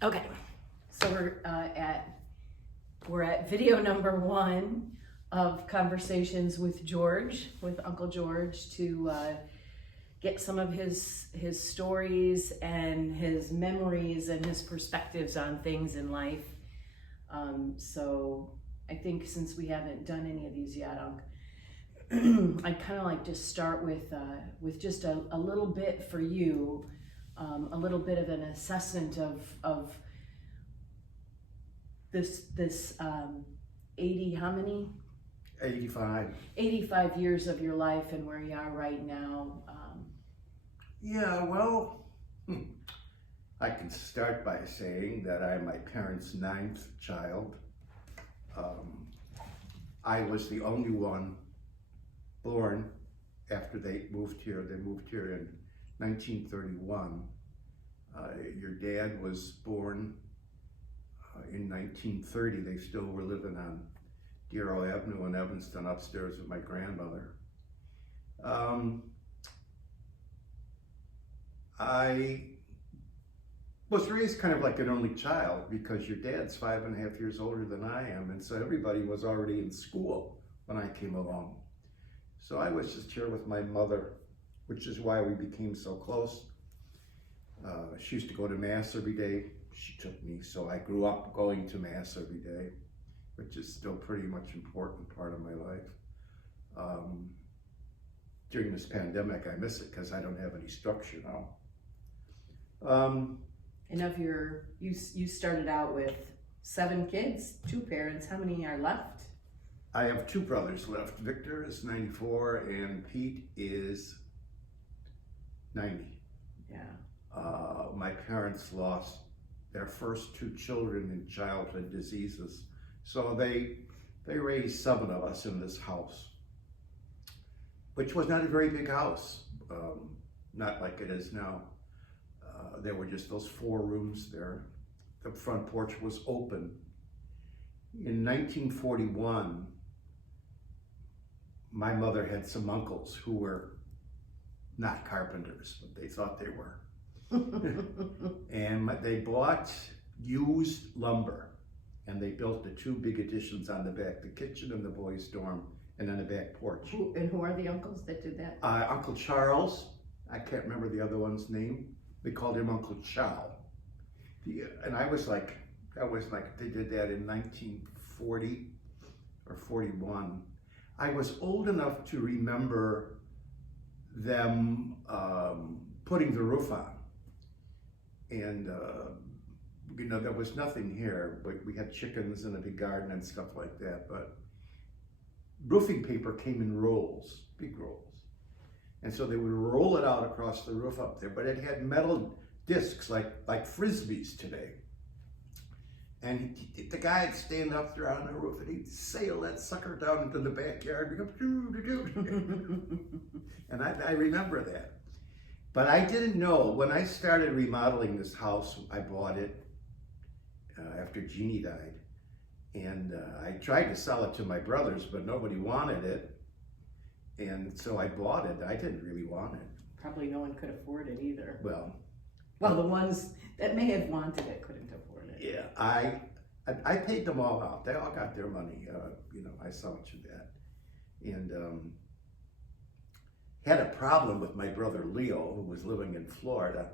Okay, so we're at video number 1 of Conversations with George, with Uncle George, to get some of his stories and his memories and his perspectives on things in life. So I think since we haven't done any of these yet, I'd kind of like to start with just a little bit for you. A little bit of an assessment of this 80, how many? 85. 85 years of your life and where you are right now. Yeah, well, I can start by saying that I'm my parents' 9th child. I was the only one born after they moved here. They moved here in 1931. Your dad was born in 1930. They still were living on Deero Avenue in Evanston upstairs with my grandmother. I was raised kind of like an only child because your dad's 5.5 years older than I am, and so everybody was already in school when I came along. So I was just here with my mother, which is why we became so close. She used to go to Mass every day. She took me, so I grew up going to Mass every day, which is still pretty much an important part of my life. During this pandemic, I miss it because I don't have any structure now. And of you started out with 7 kids, 2 parents. How many are left? I have 2 brothers left. Victor is 94 and Pete is 90. Yeah. My parents lost their first 2 children in childhood diseases. So they raised 7 of us in this house, which was not a very big house, not like it is now. There were just those 4 rooms there. The front porch was open. In 1941, my mother had some uncles who were not carpenters, but they thought they were. And they bought used lumber, and they built the 2 big additions on the back, the kitchen and the boys' dorm, and then the back porch. Who are the uncles that did that? Uncle Charles, I can't remember the other one's name. We called him Uncle Chow. And I was like, they did that in 1940 or 41. I was old enough to remember them putting the roof on. And, there was nothing here, but we had chickens and a big garden and stuff like that. But roofing paper came in rolls, big rolls. And so they would roll it out across the roof up there, but it had metal discs like frisbees today. And the guy would stand up there on the roof and he'd sail that sucker down into the backyard. And I remember that. But I didn't know, when I started remodeling this house, I bought it after Jeannie died. And I tried to sell it to my brothers, but nobody wanted it. And so I bought it. I didn't really want it. Probably no one could afford it either. Well, the ones that may have wanted it couldn't afford it. Yeah, I paid them all out. They all got their money. I saw much of that. And had a problem with my brother Leo, who was living in Florida,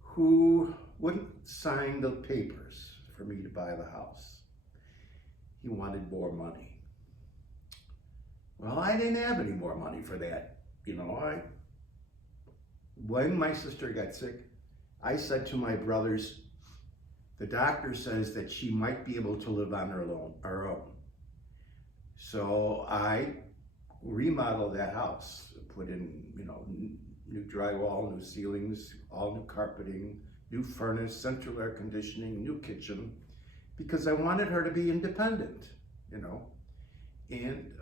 who wouldn't sign the papers for me to buy the house. He wanted more money. Well, I didn't have any more money for that. When my sister got sick, I said to my brothers, the doctor says that she might be able to live on her own. So I remodeled that house, put in, new drywall, new ceilings, all new carpeting, new furnace, central air conditioning, new kitchen, because I wanted her to be independent, And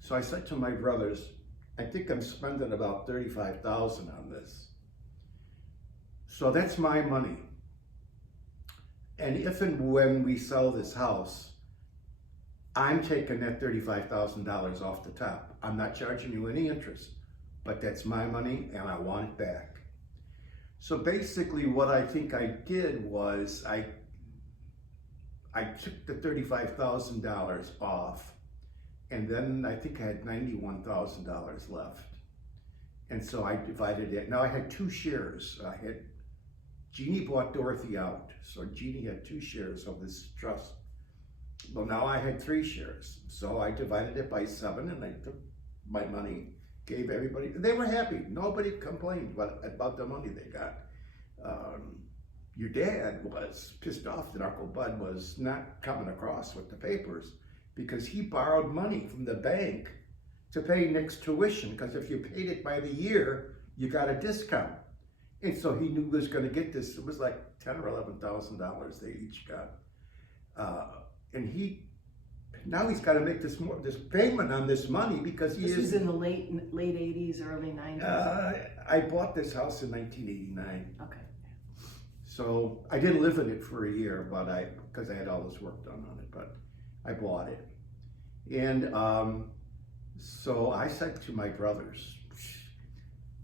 so I said to my brothers, I think I'm spending about $35,000 on this. So that's my money. And if and when we sell this house, I'm taking that $35,000 off the top. I'm not charging you any interest, but that's my money and I want it back. So basically what I think I did was I took the $35,000 off, and then I think I had $91,000 left. And so I divided it. Now I had 2 shares. Jeannie bought Dorothy out. So Jeannie had 2 shares of this trust. Well, now I had 3 shares. So I divided it by 7, and I took my money, gave everybody. They were happy. Nobody complained about the money they got. Your dad was pissed off that Uncle Bud was not coming across with the papers because he borrowed money from the bank to pay Nick's tuition, because if you paid it by the year, you got a discount. And so he knew he was going to get this. It was like $10,000 or $11,000 they each got. And now he's got to make this payment on this money because This was in the late 80s, early 90s. I bought this house in 1989. Okay. So I didn't live in it for a year, but because I had all this work done on it, but I bought it. And so I said to my brothers,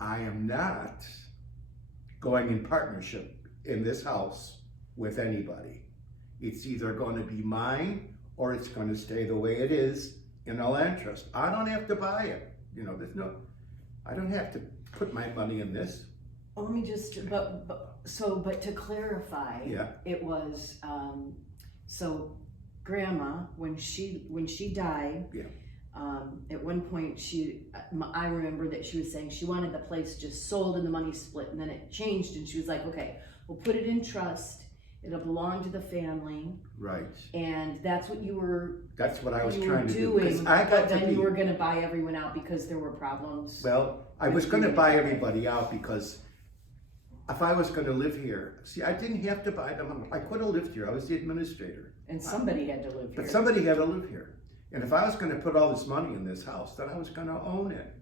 I am not going in partnership in this house with anybody. It's either going to be mine or it's going to stay the way it is in a land trust. I don't have to buy it. I don't have to put my money in this. Let me just, but to clarify, Yeah. it was, so Grandma, when she died, Yeah. At one point I remember that she was saying she wanted the place just sold and the money split, and then it changed and she was like, okay, we'll put it in trust, it'll belong to the family. Right. And that's what That's what I was you trying were to do. doing, 'Cause I but got to then be, you were going to buy everyone out because there were problems. well, I was going to buy everybody out because if I was going to live here, see, I didn't have to buy them. I could have lived here. I was the administrator. And somebody had to live here. But somebody had to live here. And if I was going to put all this money in this house, then I was going to own it.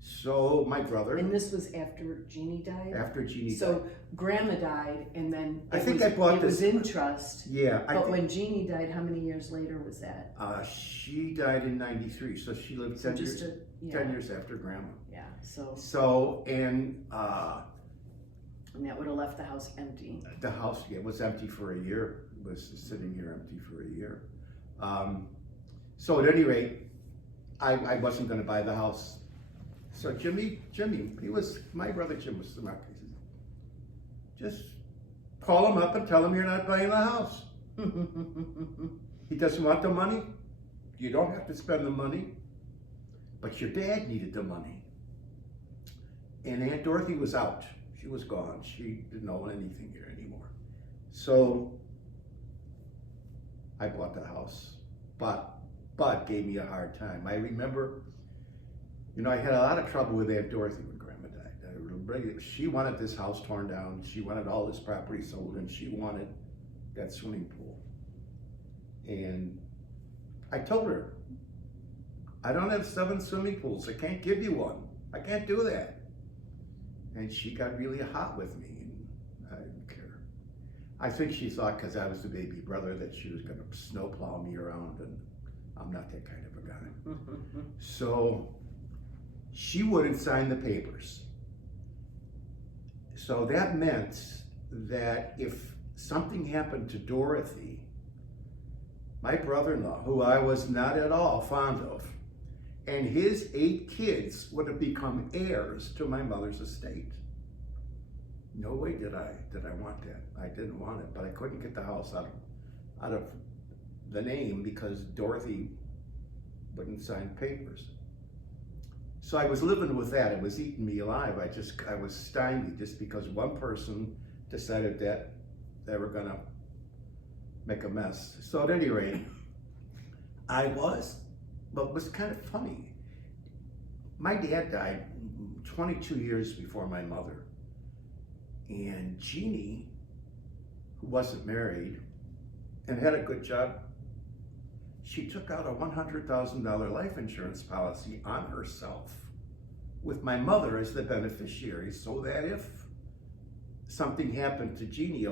So my brother, And this was after Jeannie died? after Jeannie died. So Grandma died, and then I think I bought it was this- in trust. Yeah. But when Jeannie died, how many years later was that? She died in 93, so she lived So 10 years, just 10 years after Grandma. Yeah, so, So, and that would have left the house empty. the house was empty for a year. It was sitting here empty for a year. So at any rate, I wasn't going to buy the house. So my brother Jim was smart. He said, just call him up and tell him you're not buying the house. He doesn't want the money. You don't have to spend the money. But your dad needed the money. And Aunt Dorothy was out. She was gone. She didn't own anything here anymore. So I bought the house. But Bud gave me a hard time. I remember, I had a lot of trouble with Aunt Dorothy when Grandma died. She wanted this house torn down. She wanted all this property sold, and she wanted that swimming pool. And I told her, I don't have 7 swimming pools. I can't give you one. I can't do that. And she got really hot with me, and I didn't care. I think she thought because I was the baby brother that she was going to snowplow me around, and I'm not that kind of a guy. So she wouldn't sign the papers. So that meant that if something happened to Dorothy, my brother-in-law, who I was not at all fond of, and his 8 kids would have become heirs to my mother's estate. No way did I want that. I didn't want it, but I couldn't get the house out of the name because Dorothy wouldn't sign papers. So I was living with that. It was eating me alive. I was stymied just because one person decided that they were gonna make a mess. So at any rate, but it was kind of funny. My dad died 22 years before my mother. And Jeannie, who wasn't married and had a good job, she took out a $100,000 life insurance policy on herself with my mother as the beneficiary, so that if something happened to Jeannie,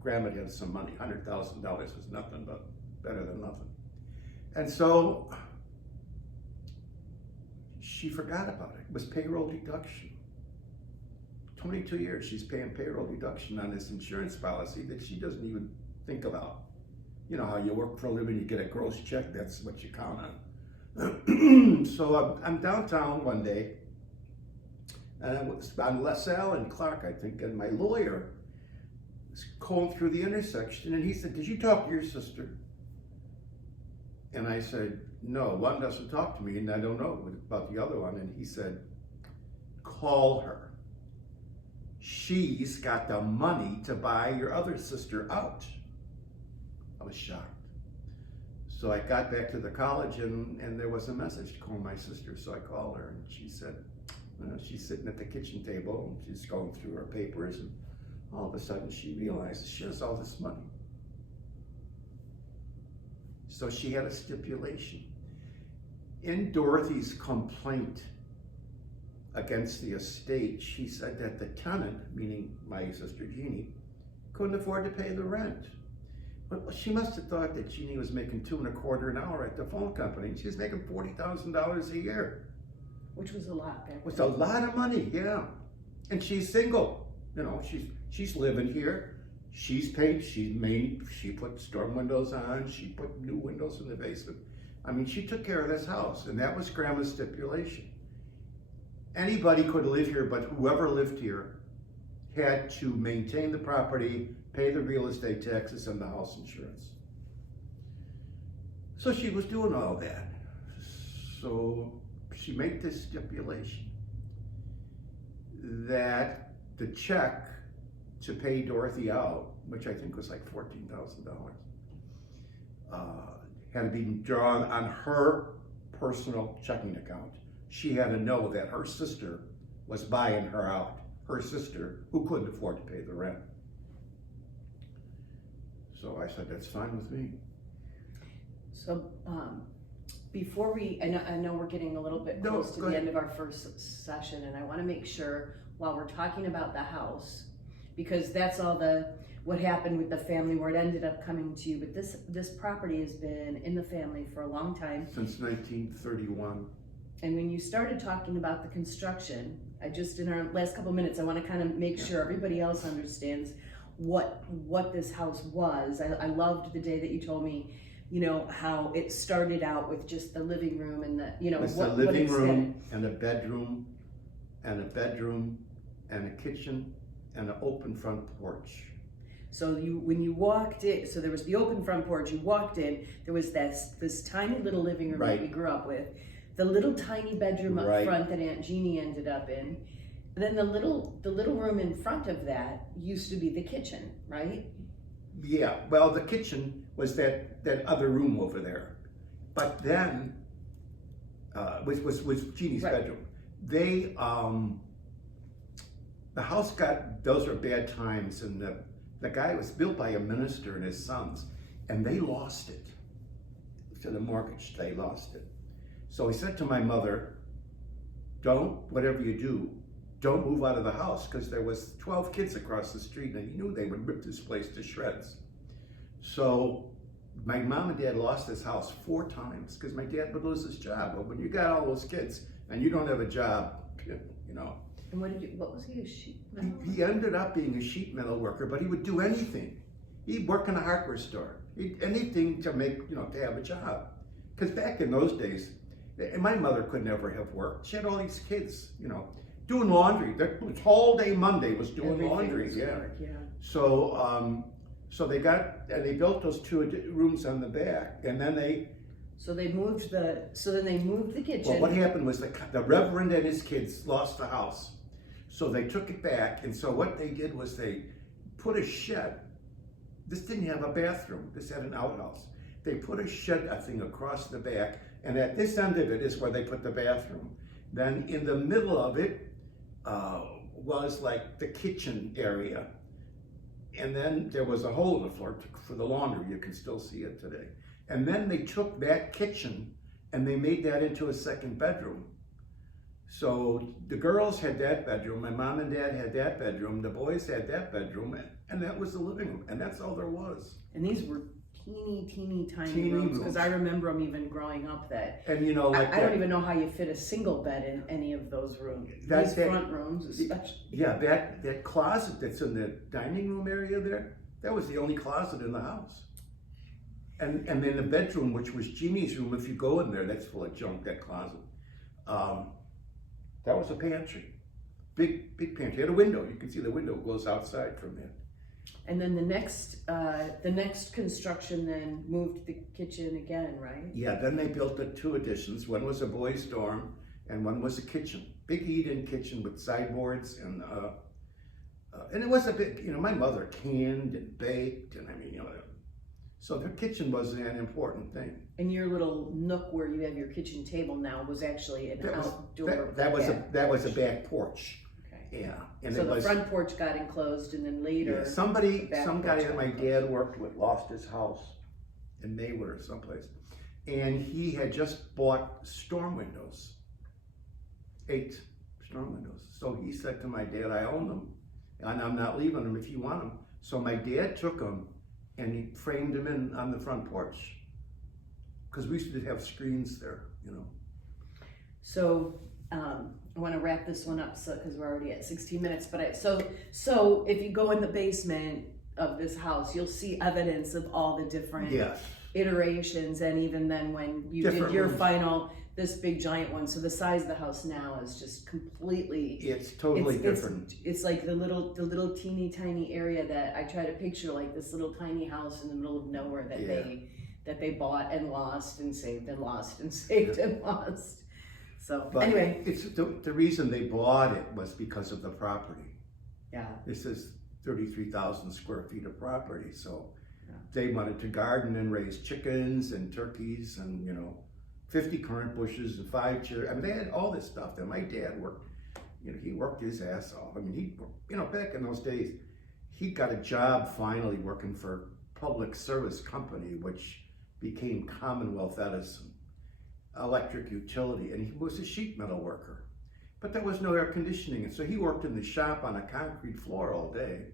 Grandma had some money. $100,000 was nothing, but better than nothing. And so she forgot about it. It was payroll deduction. 22 years, she's paying payroll deduction on this insurance policy that she doesn't even think about. You know how you work for a living, you get a gross check, that's what you count on. So I'm downtown one day, and I was on LaSalle and Clark, I think, and my lawyer was going through the intersection, and he said, "Did you talk to your sister?" And I said, "No, one doesn't talk to me, and I don't know about the other one." And he said, "Call her. She's got the money to buy your other sister out." I was shocked. So I got back to the college, and there was a message to call my sister. So I called her, and she said, she's sitting at the kitchen table, and she's going through her papers, and all of a sudden she realizes she has all this money. So she had a stipulation. In Dorothy's complaint against the estate, she said that the tenant, meaning my sister Jeannie, couldn't afford to pay the rent. But she must have thought that Jeannie was making $2.25 an hour at the phone company. She was making $40,000 a year. Which was a lot back It was then. a lot of money, yeah. And she's single. You know, she's living here. She's paid, she put storm windows on, she put new windows in the basement. I mean, she took care of this house, and that was Grandma's stipulation. Anybody could live here, but whoever lived here had to maintain the property, pay the real estate taxes, and the house insurance. So she was doing all that. So she made this stipulation that the check to pay Dorothy out, which I think was like $14,000, had to be drawn on her personal checking account. She had to know that her sister was buying her out, her sister who couldn't afford to pay the rent. So I said, that's fine with me. So before I know we're getting a little bit No, close to go the ahead. end of our first session, and I want to make sure while we're talking about the house, because that's all what happened with the family where it ended up coming to you. But this property has been in the family for a long time. Since 1931. And when you started talking about the construction, in our last couple minutes, I want to kind of make sure everybody else understands what this house was. I loved the day that you told me, you know, how it started out with just the living room and the, you know, It's what the living extent. room and a bedroom and a bedroom and a kitchen and an open front porch. So when you walked in, so there was the open front porch, you walked in, there was this tiny little living room Right. that we grew up with, the little tiny bedroom up Right. front that Aunt Jeannie ended up in, and then the little room in front of that used to be the kitchen, right? Yeah, well, the kitchen was that other room over there. But then, was Jeannie's Right. bedroom. They, the house those were bad times, and the guy was built by a minister and his sons, and they lost it. To the mortgage, they lost it. So he said to my mother, whatever you do, don't move out of the house, because there was 12 kids across the street, and he knew they would rip this place to shreds. So my mom and dad lost this house 4 times, because my dad would lose his job. But when you got all those kids, and you don't have a job, you know. And what was he, a sheep? He ended up being a sheet metal worker, but he would do anything. He'd work in a hardware store. Anything to make, you know, to have a job. Because back in those days, my mother could never have worked. She had all these kids, you know, doing laundry. The whole day Monday was doing Everything laundry. was Yeah. work, yeah. So they built those 2 rooms on the back, and then So then they moved the kitchen. well, what happened was the Reverend and his kids lost the house. So they took it back, and so what they did was they put a shed. This didn't have a bathroom, this had an outhouse. They put a shed, I think, across the back, and at this end of it is where they put the bathroom. Then in the middle of it was like the kitchen area. And then there was a hole in the floor for the laundry, you can still see it today. And then they took that kitchen and they made that into a second bedroom. So the girls had that bedroom, my mom and dad had that bedroom, the boys had that bedroom, and that was the living room, and that's all there was. And these were teeny tiny Teeny rooms, because I rooms. remember them even growing up that And you know, like I don't that, even know how you fit a single bed in any of those rooms. That's These it. front rooms, especially. yeah, that closet that's in the dining room area there, that was the only closet in the house. And then the bedroom, which was Jeannie's room, if you go in there, that's full of junk, that closet. That was a pantry. Big pantry. It had a window. You can see the window goes outside from there. And then the next construction then moved the kitchen again, right? Yeah, then they built the two additions. One was a boys' dorm and one was a kitchen. Big eat-in kitchen with sideboards and it was a big, you know, my mother canned and baked and I mean, you know, so the kitchen was an important thing. And your little nook where you have your kitchen table now was actually an outdoor. That was a back porch. Okay. Yeah, and So it the was front porch got enclosed, and then later. yeah, the back some guy porch that got my enclosed. dad worked with lost his house in Maywood or someplace, and he had just bought storm windows, 8 storm windows. So he said to my dad, "I own them, and I'm not leaving them if you want them." So my dad took them and he framed them in on the front porch because we used to have screens there, you know. So I want to wrap this one up, so because we're already at 16 minutes. But so if you go in the basement of this house, you'll see evidence of all the different Yes. iterations, and even then when you did Different your rooms. final, this big giant one. So the size of the house now is just completely. It's totally it's- different. It's like the little teeny tiny area that I try to picture, like this little tiny house in the middle of nowhere that they bought and lost and saved and lost and saved and lost. So But anyway, it's the reason they bought it was because of the property. yeah. This is 33,000 square feet of property, so Yeah. they wanted to garden and raise chickens and turkeys and, you know, 50 currant bushes and 5 cherry. I mean, they had all this stuff that my dad worked, you know, he worked his ass off. I mean, you know, back in those days, he got a job finally working for Public Service Company, which became Commonwealth Edison Electric Utility, and he was a sheet metal worker. But there was no air conditioning, and so he worked in the shop on a concrete floor all day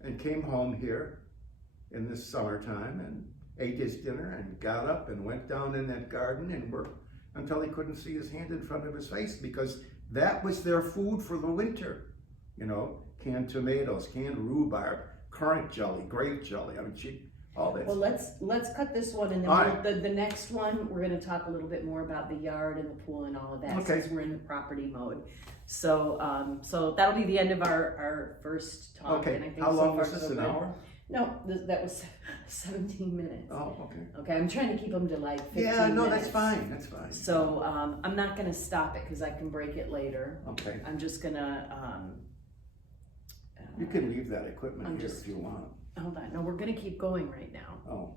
and came home here in the summertime and ate his dinner and got up and went down in that garden and worked until he couldn't see his hand in front of his face because that was their food for the winter. You know, canned tomatoes, canned rhubarb, currant jelly, grape jelly. I mean, all that. Well, let's cut this one, and then All right. the next one we're going to talk a little bit more about the yard and the pool and all of that, Okay. since we're in the property mode. So so that'll be the end of our first talk. Okay, And I think how so long far was this, so an good. hour? No, that was 17 minutes. Oh, okay. Okay, I'm trying to keep them to like 15 Yeah, no, minutes. that's fine, that's fine. So I'm not going to stop it because I can break it later. Okay, I'm just going to. you can leave that equipment I'm here just- if you want. Hold on. No, we're going to keep going right now. Oh,